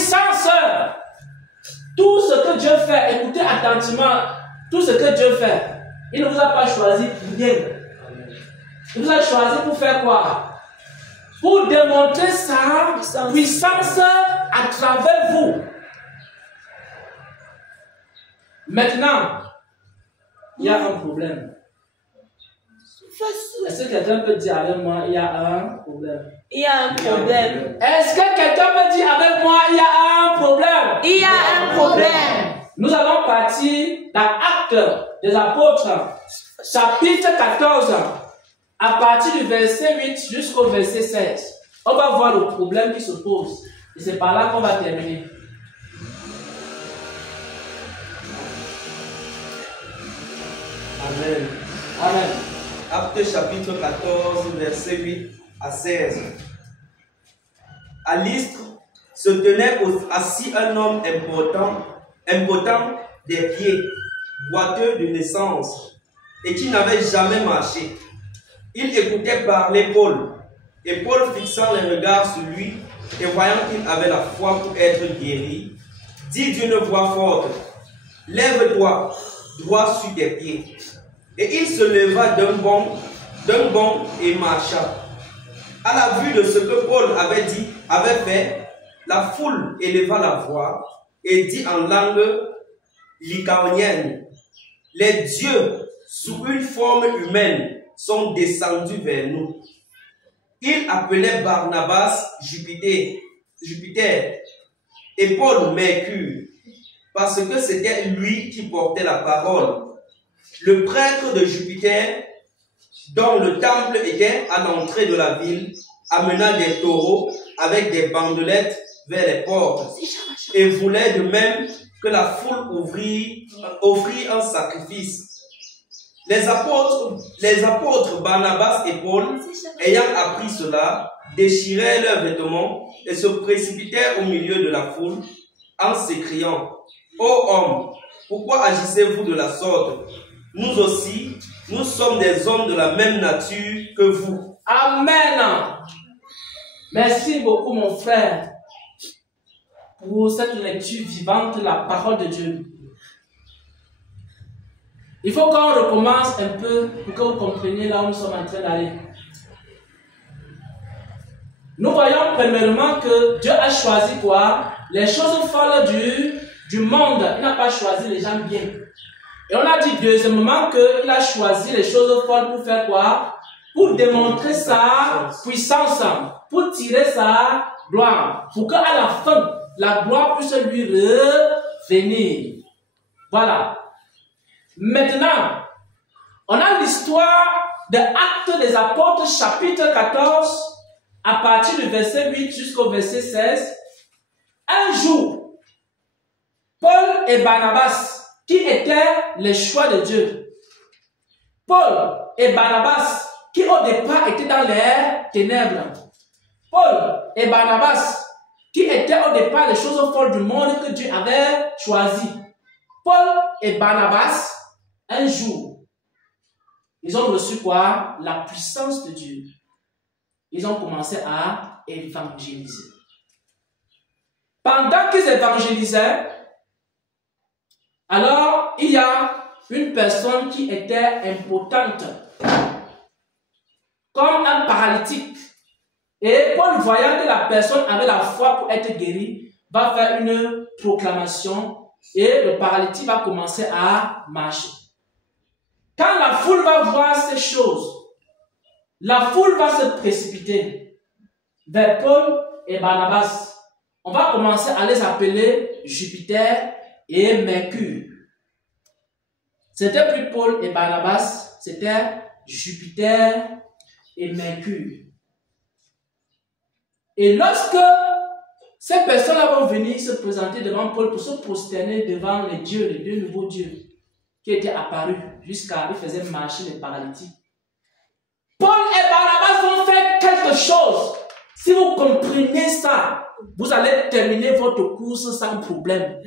puissance. Tout ce que Dieu fait, écoutez attentivement, tout ce que Dieu fait, il ne vous a pas choisi pour rien. Il vous a choisi pour faire quoi? Pour démontrer sa puissance à travers vous. Maintenant, il y a un problème. Est-ce que quelqu'un peut dire avec moi, il y a un problème? Il y a un problème. Est-ce que quelqu'un peut dire avec moi, il y a un problème? Il y a un problème. Nous allons partir dans Actes des Apôtres, chapitre 14, à partir du verset 8 jusqu'au verset 16. On va voir le problème qui se pose. Et c'est par là qu'on va terminer. Amen. Amen. Actes chapitre 14, verset 8 à 16. À Lystre se tenait assis un homme impotent des pieds, boiteux de naissance, et qui n'avait jamais marché. Il écoutait parler Paul, et Paul, fixant les regards sur lui, et voyant qu'il avait la foi pour être guéri, dit d'une voix forte, « Lève-toi, droit sur tes pieds. » Et il se leva d'un bond et marcha. À la vue de ce que Paul avait fait, la foule éleva la voix et dit en langue lycaonienne, « Les dieux, sous une forme humaine, sont descendus vers nous. » Il appelait Barnabas Jupiter et Paul Mercure, parce que c'était lui qui portait la parole. Le prêtre de Jupiter, dont le temple était à l'entrée de la ville, amena des taureaux avec des bandelettes vers les portes et voulait de même que la foule offrit un sacrifice. Les apôtres Barnabas et Paul, ayant appris cela, déchirèrent leurs vêtements et se précipitèrent au milieu de la foule en s'écriant, « Ô hommes, pourquoi agissez-vous de la sorte? Nous aussi, nous sommes des hommes de la même nature que vous. » Amen. Merci beaucoup, mon frère, pour cette lecture vivante de la parole de Dieu. Il faut qu'on recommence un peu pour que vous compreniez là où nous sommes en train d'aller. Nous voyons premièrement que Dieu a choisi quoi? Les choses folles du monde. Il n'a pas choisi les gens bien. Et on a dit deuxièmement qu'il a choisi les choses folles pour faire quoi? Pour démontrer sa puissance, pour tirer sa gloire, pour qu'à la fin, la gloire puisse lui revenir. Voilà. Maintenant, on a l'histoire de Actes des Apôtres, chapitre 14, à partir du verset 8 jusqu'au verset 16. Un jour, Paul et Barnabas, qui étaient les choix de Dieu. Paul et Barnabas, qui au départ étaient dans les ténèbres. Paul et Barnabas, qui étaient au départ les choses folles du monde que Dieu avait choisies. Paul et Barnabas, un jour, ils ont reçu quoi? La puissance de Dieu. Ils ont commencé à évangéliser. Pendant qu'ils évangélisaient, alors il y a une personne qui était impotente, comme un paralytique. Et Paul, voyant que la personne avait la foi pour être guérie, va faire une proclamation et le paralytique va commencer à marcher. Quand la foule va voir ces choses, la foule va se précipiter vers Paul et Barnabas. On va commencer à les appeler Jupiter et Mercure. C'était plus Paul et Barnabas, c'était Jupiter et Mercure. Et lorsque ces personnes-là vont venir se présenter devant Paul pour se prosterner devant les dieux, les deux nouveaux dieux qui étaient apparus jusqu'à ils faisaient marcher les paralytiques. Paul et Barnabas vont faire quelque chose. Si vous comprenez ça, vous allez terminer votre course sans problème.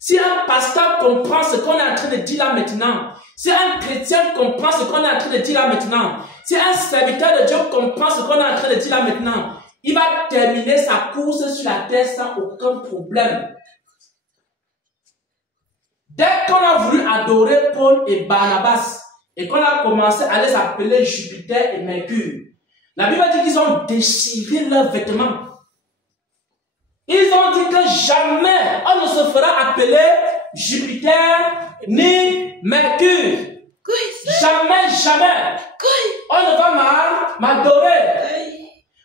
Si un pasteur comprend ce qu'on est en train de dire là maintenant, si un chrétien comprend ce qu'on est en train de dire là maintenant, si un serviteur de Dieu comprend ce qu'on est en train de dire là maintenant, il va terminer sa course sur la terre sans aucun problème. Dès qu'on a voulu adorer Paul et Barnabas, et qu'on a commencé à les appeler Jupiter et Mercure, la Bible dit qu'ils ont déchiré leurs vêtements. Ils ont dit que jamais on ne se fera appeler Jupiter ni Mercure. Jamais, jamais. On ne va m'adorer.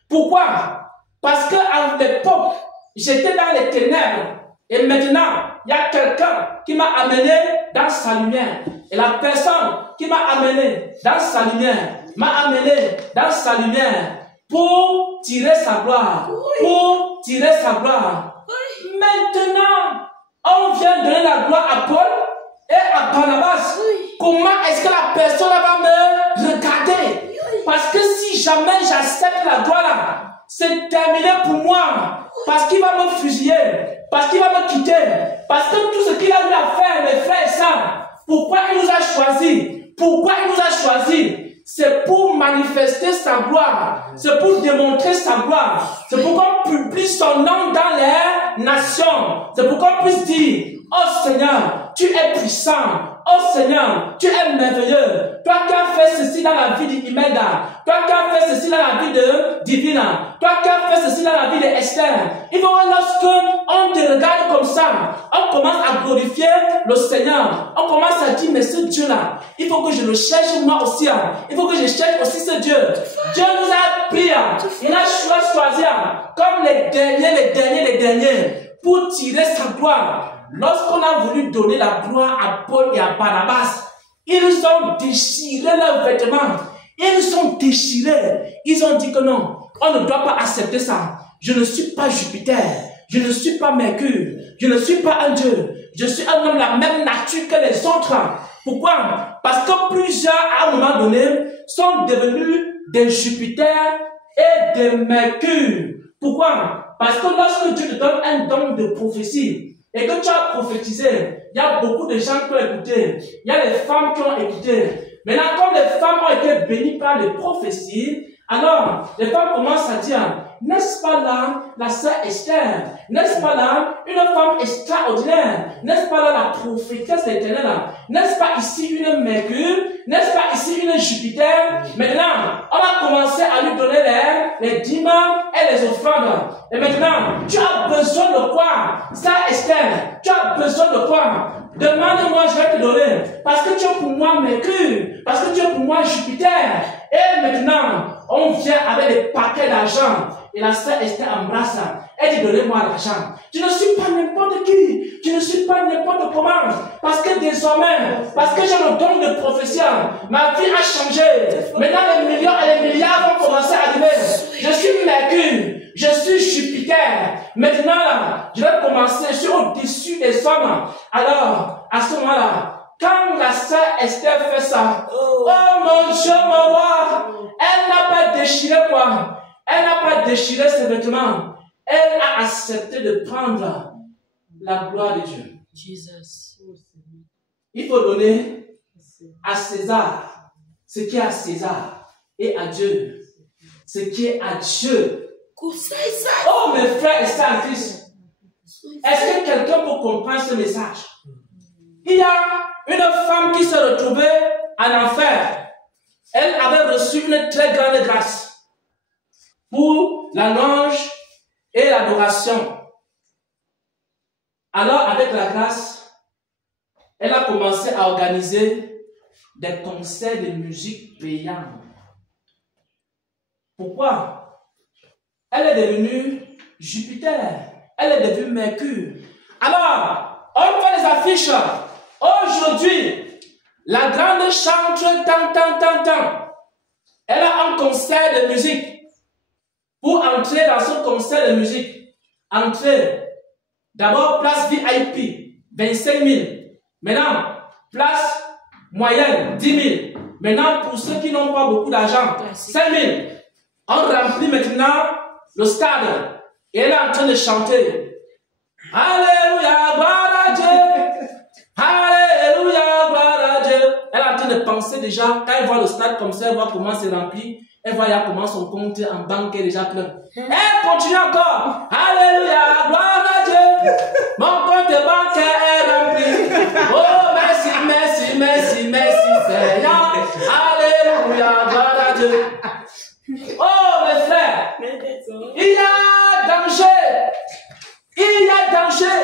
Pourquoi? Parce qu'à l'époque, j'étais dans les ténèbres. Et maintenant, il y a quelqu'un qui m'a amené dans sa lumière. Et la personne qui m'a amené dans sa lumière, m'a amené dans sa lumière pour tirer sa gloire. Pour tirer sa gloire. Maintenant, on vient donner la gloire à Paul et à Barnabas. Comment est-ce que la personne va me regarder? Parce que si jamais j'accepte la gloire là, c'est terminé pour moi. Parce qu'il va me fusiller. Parce qu'il va me quitter. Parce que tout ce qu'il a eu à faire, mes frères et sœurs, pourquoi il nous a choisis? Pourquoi il nous a choisis? C'est pour manifester sa gloire. C'est pour démontrer sa gloire. C'est pour qu'on publie son nom dans les nations. C'est pour qu'on puisse dire, oh Seigneur, tu es puissant. Oh Seigneur, tu es merveilleux. Toi qui as fait ceci dans la vie d'Imelda. Toi qui as fait ceci dans la vie de Divina. Toi qui as fait ceci dans la vie d'Esther. Il faut que lorsque on te regarde comme ça, on commence à glorifier le Seigneur. On commence à dire, mais ce Dieu-là, il faut que je le cherche moi aussi. Il faut que je cherche aussi ce Dieu. Dieu nous a pris. Il a choisi comme les derniers pour tirer sa gloire. Lorsqu'on a voulu donner la gloire à Paul et à Barnabas, ils ont déchiré leurs vêtements. Ils ont déchiré. Ils ont dit que non, on ne doit pas accepter ça. Je ne suis pas Jupiter. Je ne suis pas Mercure. Je ne suis pas un Dieu. Je suis un homme de la même nature que les autres. Pourquoi? Parce que plusieurs, à un moment donné, sont devenus des Jupiter et des Mercure. Pourquoi? Parce que lorsque Dieu te donne un don de prophétie, et que tu as prophétisé, il y a beaucoup de gens qui ont écouté. Il y a les femmes qui ont écouté. Maintenant, comme les femmes ont été bénies par les prophéties, alors les femmes commencent à dire, n'est-ce pas là la sœur Esther? N'est-ce pas là une femme extraordinaire? N'est-ce pas là la prophétesse éternelle? N'est-ce pas ici une Mercure? N'est-ce pas ici une Jupiter? Maintenant, on va commencer à lui donner les dîmes et les offrandes. Et maintenant, tu as besoin de quoi? Ça, Esther, tu as besoin de quoi? Demande-moi, je vais te donner. Parce que tu es pour moi Mercure. Parce que tu es pour moi Jupiter. Et maintenant, on vient avec des paquets d'argent. Et la sœur Esther embrasse. Elle dit, donnez-moi l'argent. Je ne suis pas n'importe qui. Je ne suis pas n'importe comment. Parce que désormais, parce que j'ai le don de prophétie, ma vie a changé. Maintenant, les millions et les milliards vont commencer à arriver. Je suis Mercure. Je suis Jupiter. Maintenant, je vais commencer. Je suis au-dessus des hommes. Alors, à ce moment-là, quand la sœur Esther fait ça, oh mon Dieu, mon roi, elle n'a pas déchiré quoi? Elle n'a pas déchiré ses vêtements. Elle a accepté de prendre la gloire de Dieu. Jesus. Il faut donner à César ce qui est à César et à Dieu ce qui est à Dieu. Oh mes frères et sœurs en Christ, est-ce que quelqu'un peut comprendre ce message? Il y a une femme qui s'est retrouvée en enfer. Elle avait reçu une très grande grâce pour la louange et l'adoration. Alors, avec la grâce, elle a commencé à organiser des concerts de musique payants. Pourquoi? Elle est devenue Jupiter. Elle est devenue Mercure. Alors, on fait les affiches. Aujourd'hui, la grande chanteuse tant. Elle a un concert de musique. Pour entrer dans ce concert de musique, entrer. D'abord, place VIP, 25 000. Maintenant, place moyenne, 10 000. Maintenant, pour ceux qui n'ont pas beaucoup d'argent, 5 000. On remplit maintenant le stade. Et elle est en train de chanter. Alléluia, gloire à Dieu. Alléluia, gloire à Dieu. Elle est en train de penser déjà, quand elle voit le stade comme ça, elle voit comment c'est rempli. Elle voit comment son compte en banque est déjà plein. Elle continue encore. Alléluia, gloire à Dieu. Mon compte bancaire est rempli. Oh, merci, merci, merci, merci, Seigneur. Alléluia, gloire à Dieu. Oh, mes frères, il y a danger. Il y a danger.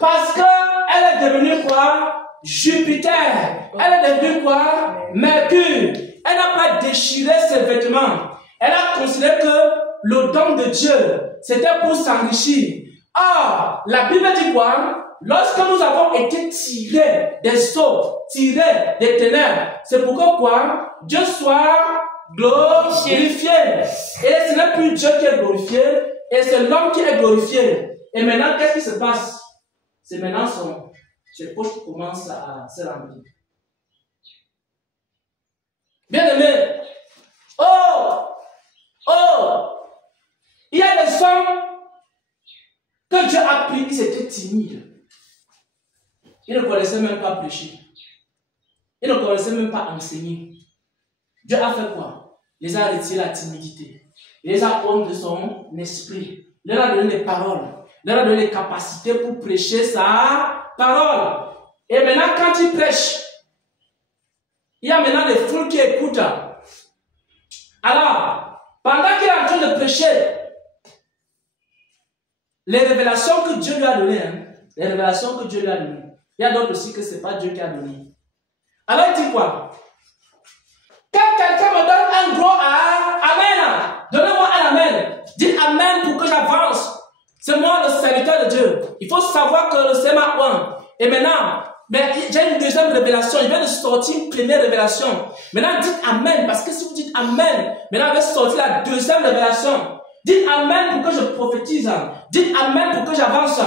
Parce qu'elle est devenue quoi? Jupiter. Elle est devenue quoi? Mercure. Elle n'a pas déchiré ses vêtements. Elle a considéré que le don de Dieu, c'était pour s'enrichir. Or, la Bible dit quoi? Lorsque nous avons été tirés des eaux, tirés des ténèbres, c'est pourquoi quoi? Dieu soit glorifié. Et ce n'est plus Dieu qui est glorifié, et c'est l'homme qui est glorifié. Et maintenant, qu'est-ce qui se passe? C'est maintenant ses poches qui commencent à se remplir. Bien aimé, il y a des hommes que Dieu a pris, ils étaient timides. Ils ne connaissaient même pas prêcher. Ils ne connaissaient même pas enseigner. Dieu a fait quoi? Il les a retiré la timidité. Il les a honte de son esprit. Il leur a donné les paroles. Il leur a donné les capacités pour prêcher sa parole. Et maintenant, quand il prêche, il y a maintenant des foules qui écoutent. Alors, pendant qu'il est en train de prêcher, les révélations que Dieu lui a données, les révélations que Dieu lui a données, il y a d'autres aussi que ce n'est pas Dieu qui a donné. Alors il dit quoi? Quand quelqu'un me donne un gros Amen, donnez-moi un Amen. Dites Amen pour que j'avance. C'est moi le serviteur de Dieu. Il faut savoir que le Seigneur m'a. Et maintenant, j'ai une deuxième révélation. Il vient de sortir une première révélation. Maintenant, dites Amen. Parce que si vous dites Amen, maintenant, il va sortir la deuxième révélation. Dites Amen pour que je prophétise. Dites Amen pour que j'avance.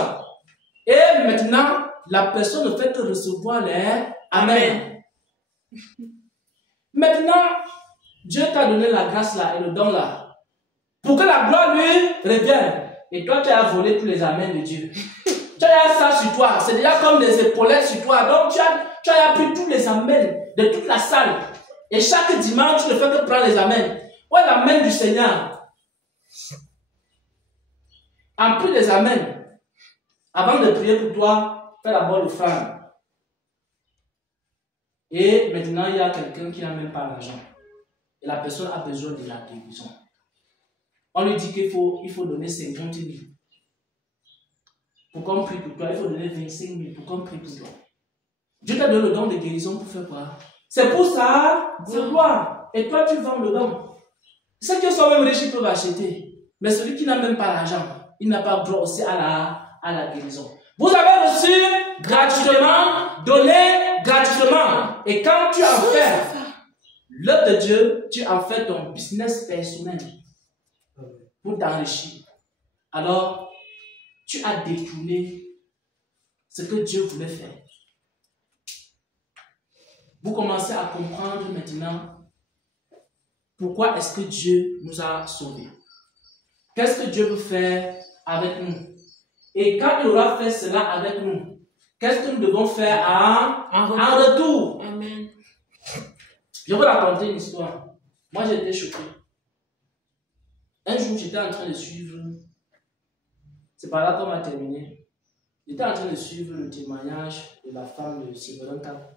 Et maintenant, la personne ne fait que recevoir les Amen. Maintenant, Dieu t'a donné la grâce là et le don là. Pour que la gloire lui revienne. Et toi, tu as volé tous les Amen de Dieu. Tu as ça sur toi. C'est déjà comme des épaulettes sur toi. Donc, tu as pris tous les Amen de toute la salle. Et chaque dimanche, tu ne fais que prendre les Amen. Où est l'Amen du Seigneur? En plus des Amen, avant de prier pour toi, fais d'abord le frère. Et maintenant, il y a quelqu'un qui n'a même pas l'argent. Et la personne a besoin de la guérison. On lui dit qu'il faut donner 50 000. Pour qu'on prie pour toi, il faut donner 25 000 pour qu'on prie pour toi. Dieu t'a donné le don de guérison pour faire quoi? C'est pour ça, c'est gloire. Et toi, tu vends le don. Ceux qui sont même riches, ils peuvent acheter. Mais celui qui n'a même pas l'argent, il n'a pas droit aussi à la guérison. Vous avez reçu gratuitement, donné gratuitement. Et quand tu en fais l'œuvre de Dieu, tu en fais ton business personnel pour t'enrichir. Alors, tu as détourné ce que Dieu voulait faire. Vous commencez à comprendre maintenant pourquoi est-ce que Dieu nous a sauvés. Qu'est-ce que Dieu veut faire avec nous? Et quand il aura fait cela avec nous, qu'est-ce que nous devons faire en retour? Amen. Je vais raconter une histoire. Moi, j'étais choqué. Un jour, j'étais en train de suivre, c'est par là qu'on va terminer. J'étais en train de suivre le témoignage de la femme de Séverin Kakou.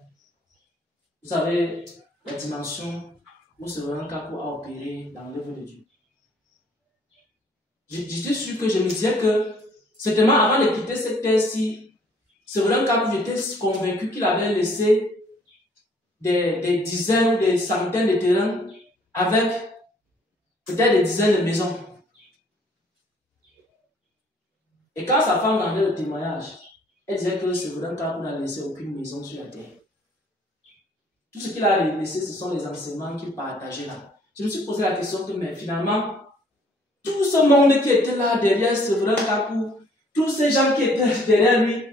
Vous savez, la dimension où Séverin Kakou a opéré dans l'œuvre de Dieu. J'étais sûr que je me disais que, certainement avant de quitter cette terre-ci, Séverin Kakou, j'étais convaincu qu'il avait laissé des dizaines ou des centaines de terrains avec peut-être des dizaines de maisons. Et quand sa femme rendait le témoignage, elle disait que Séverin Kakou n'a laissé aucune maison sur la terre. Tout ce qu'il a laissé, ce sont les enseignements qu'il partageait là. Je me suis posé la question que, mais finalement, tout ce monde qui était là derrière Séverin Kakou, tous ces gens qui étaient derrière lui,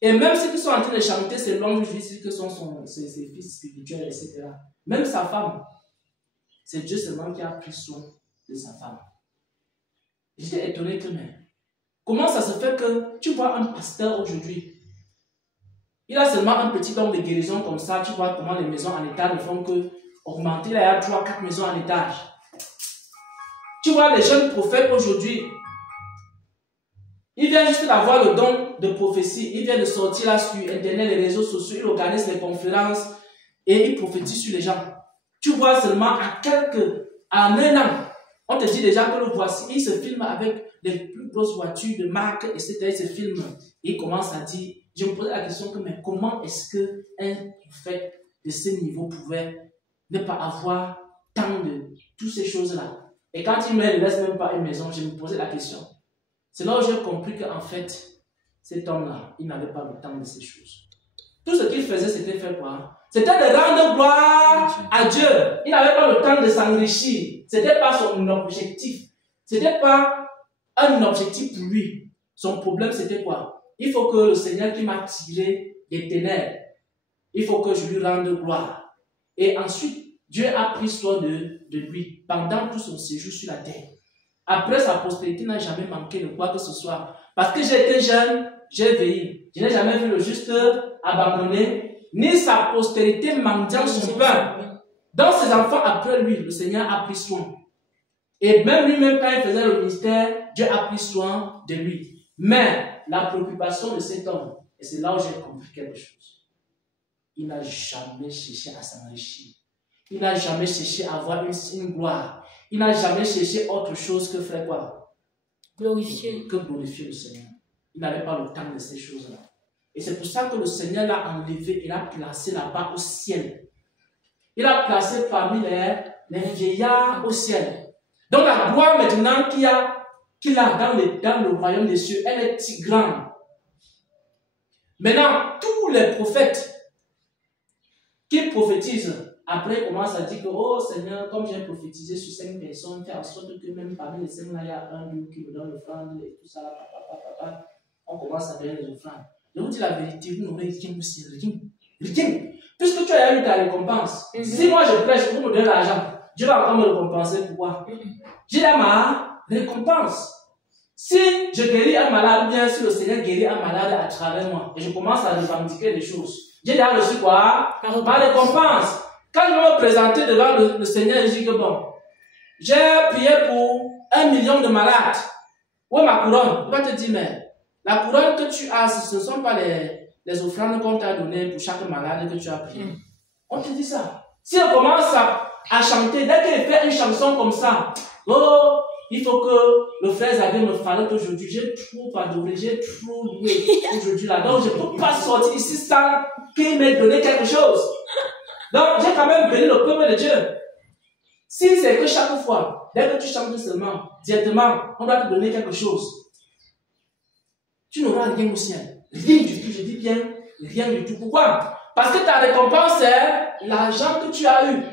et même ceux qui sont en train de chanter ces longues musiques que sont ses fils spirituels, etc. Même sa femme, c'est Dieu seulement qui a pris soin de sa femme. J'étais étonné que, mais comment ça se fait que tu vois un pasteur aujourd'hui, il a seulement un petit don de guérison comme ça, tu vois comment les maisons en état ne font que augmenter, il y a 3-4 maisons à l'étage. Tu vois, les jeunes prophètes aujourd'hui, ils viennent juste d'avoir le don de prophétie. Ils viennent de sortir là sur Internet, les réseaux sociaux, ils organisent des conférences et ils prophétisent sur les gens. Tu vois seulement en un an, on te dit déjà que le voici. Il se filme avec les plus grosses voitures de marque, etc. Il se filme et il commence à dire, je me posais la question, mais comment est-ce qu'un prophète de ce niveau pouvait ne pas avoir tant de toutes ces choses-là? Et quand il ne laisse même pas une maison, je me posais la question. C'est là où j'ai compris qu'en fait, cet homme-là, il n'avait pas le temps de ces choses. Tout ce qu'il faisait, c'était faire quoi? C'était de rendre gloire à Dieu. Il n'avait pas le temps de s'enrichir. Ce n'était pas son objectif. Ce n'était pas un objectif pour lui. Son problème, c'était quoi? Il faut que le Seigneur qui m'a tiré des ténèbres, il faut que je lui rende gloire. Et ensuite, Dieu a pris soin de lui pendant tout son séjour sur la terre. Après, sa prospérité n'a jamais manqué de quoi que ce soit. Parce que j'ai été jeune, j'ai veillé. Je n'ai jamais vu le juste abandonné, ni sa postérité mendiant son pain. Dans ses enfants après lui, le Seigneur a pris soin. Et même lui-même, quand il faisait le ministère, Dieu a pris soin de lui. Mais la préoccupation de cet homme, et c'est là où j'ai compris quelque chose, il n'a jamais cherché à s'enrichir. Il n'a jamais cherché à avoir une gloire. Il n'a jamais cherché autre chose que faire quoi? Glorifier. Que glorifier le Seigneur. Il n'avait pas le temps de ces choses-là. Et c'est pour ça que le Seigneur l'a enlevé et l'a placé là-bas au ciel. Il l'a placé parmi les vieillards au ciel. Donc la gloire maintenant qu'il a dans le royaume des cieux, elle est si grande. Maintenant, tous les prophètes qui prophétisent, après, il commence à dire que, oh Seigneur, comme j'ai prophétisé sur 5 personnes, fais en sorte que même parmi les 5 là, il y a un qui me donne l'offrande et tout ça, là, on commence à donner les offrandes. Je vous dis la vérité, vous n'aurez rien aussi, rien. Puisque tu as eu ta récompense, si moi je prêche, vous me donnez l'argent, Dieu va encore me récompenser. Pourquoi? J'ai ma récompense. Si je guéris un malade, bien sûr, le Seigneur guérit un malade à travers moi, et je commence à revendiquer des choses, j'ai déjà reçu quoi? Ma récompense. Quand je vais me présenter devant le Seigneur, je dis que bon, j'ai prié pour 1 million de malades. Où est ma couronne? Il va te dire, mais la couronne que tu as, ce ne sont pas les offrandes qu'on t'a données pour chaque malade que tu as prié. On te dit ça. Si on commence à chanter, dès qu'il fait une chanson comme ça, oh, il faut que le frère Xavier me fasse aujourd'hui. J'ai trop adoré, j'ai trop loué aujourd'hui là. Donc je ne peux pas sortir ici sans qu'il m'ait donné quelque chose. Donc, j'ai quand même béni le peuple de Dieu. Si c'est que chaque fois, dès que tu chantes seulement, directement, on va te donner quelque chose, tu n'auras rien au ciel. Rien du tout, je dis bien, rien du tout. Pourquoi? Parce que ta récompense, c'est l'argent que tu as eu.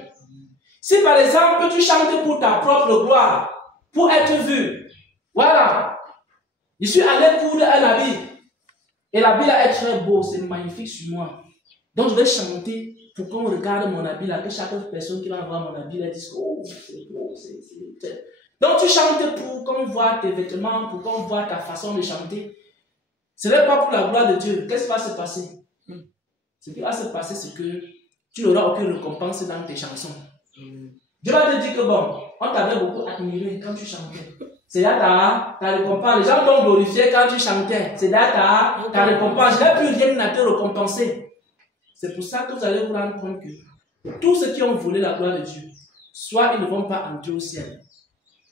Si par exemple, tu chantes pour ta propre gloire, pour être vu, voilà. Je suis allé pour un habit. Et l'habit là est très beau, c'est magnifique sur moi. Donc, je vais chanter pour qu'on regarde mon habit là, que chaque personne qui va voir mon habit là dise, oh, c'est beau, c'est. Donc, tu chantes pour qu'on voit tes vêtements, pour qu'on voit ta façon de chanter. Ce n'est pas pour la gloire de Dieu. Qu'est-ce qui va se passer? Ce qui va se passer, c'est que tu n'auras aucune récompense dans tes chansons. Dieu va te dire que bon, on t'avait beaucoup admiré quand tu chantais. C'est là ta récompense. Les gens t'ont glorifié quand tu chantais. C'est là ta récompense. Je n'ai plus rien à te récompenser. C'est pour ça que vous allez vous rendre compte que tous ceux qui ont volé la gloire de Dieu, soit ils ne vont pas entrer au ciel.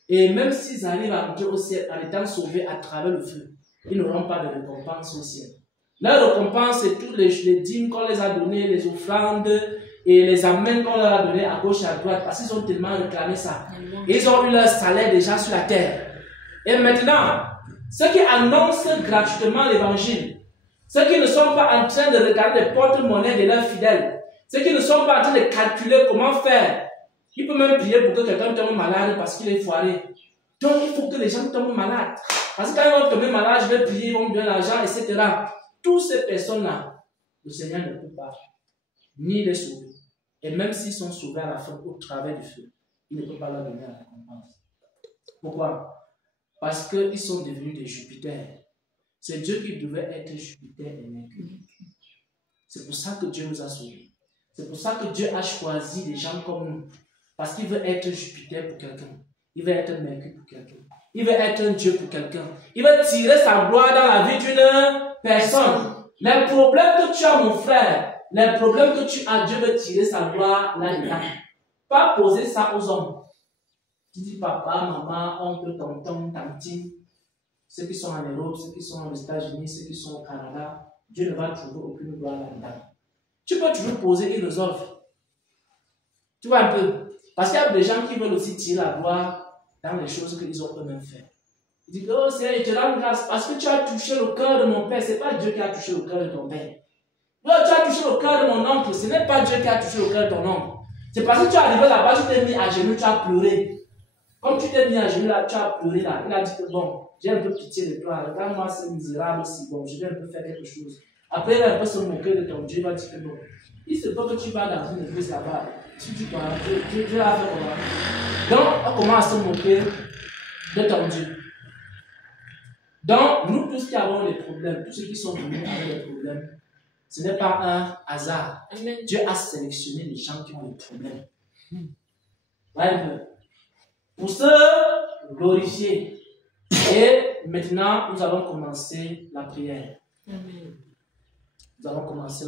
Et même s'ils arrivent à entrer au ciel en étant sauvés à travers le feu, ils n'auront pas de récompense au ciel. Leur récompense, c'est tous les dîmes qu'on les a donnés, les offrandes et les amens qu'on leur a donnés à gauche et à droite, parce qu'ils ont tellement réclamé ça. Et ils ont eu leur salaire déjà sur la terre. Et maintenant, ceux qui annoncent gratuitement l'évangile, ceux qui ne sont pas en train de regarder les porte-monnaies de leurs fidèles, ceux qui ne sont pas en train de calculer comment faire, il peut même prier pour que quelqu'un tombe malade parce qu'il est foiré. Donc il faut que les gens tombent malades. Parce que quand ils vont tomber malades, je vais prier, ils vont me donner l'argent, etc. Toutes ces personnes-là, le Seigneur ne peut pas ni les sauver. Et même s'ils sont sauvés à la fin au travers du feu, il ne peut pas leur donner la récompense. Pourquoi? Parce qu'ils sont devenus des Jupiters. C'est Dieu qui devait être Jupiter et Mercure. C'est pour ça que Dieu nous a sauvés. C'est pour ça que Dieu a choisi des gens comme nous. Parce qu'il veut être Jupiter pour quelqu'un. Il veut être Mercure pour quelqu'un. Il veut être un Dieu pour quelqu'un. Il veut tirer sa gloire dans la vie d'une personne. Les problèmes que tu as, mon frère, les problèmes que tu as, Dieu veut tirer sa gloire là-dedans. Pas poser ça aux hommes. Tu dis papa, maman, oncle, tonton, tantine, ceux qui sont en Europe, ceux qui sont aux États-Unis, ceux qui sont au Canada, Dieu ne va trouver aucune gloire là-dedans. Tu peux toujours poser une résolve. Tu vois un peu? Parce qu'il y a des gens qui veulent aussi tirer la gloire dans les choses qu'ils ont eux-mêmes fait. Ils disent, oh Seigneur, je te rends grâce parce que tu as touché le cœur de mon père. Ce n'est pas Dieu qui a touché le cœur de ton père. Non, tu as touché le cœur de mon oncle. Ce n'est pas Dieu qui a touché le cœur de ton oncle. C'est parce que tu es arrivé là-bas, tu t'es mis à genoux, tu as pleuré. Comme tu t'es mis à genoux là, tu as pleuré là. Il a dit que bon, j'ai un peu pitié de toi. Regarde-moi ce misérable si bon, je vais un peu faire quelque chose. Après, il va un peu se moquer de ton Dieu. Il va dire que bon, il se peut que tu vas dans une église là-bas. Si tu vas, Dieu a fait comment? Donc, on commence à se moquer de ton Dieu. Donc, nous tous qui avons des problèmes, tous ceux qui sont venus avec des problèmes, ce n'est pas un hasard. Amen. Dieu a sélectionné les gens qui ont des problèmes. Ouais, pour se glorifier. Et maintenant, nous allons commencer la prière. Amen. Nous allons commencer.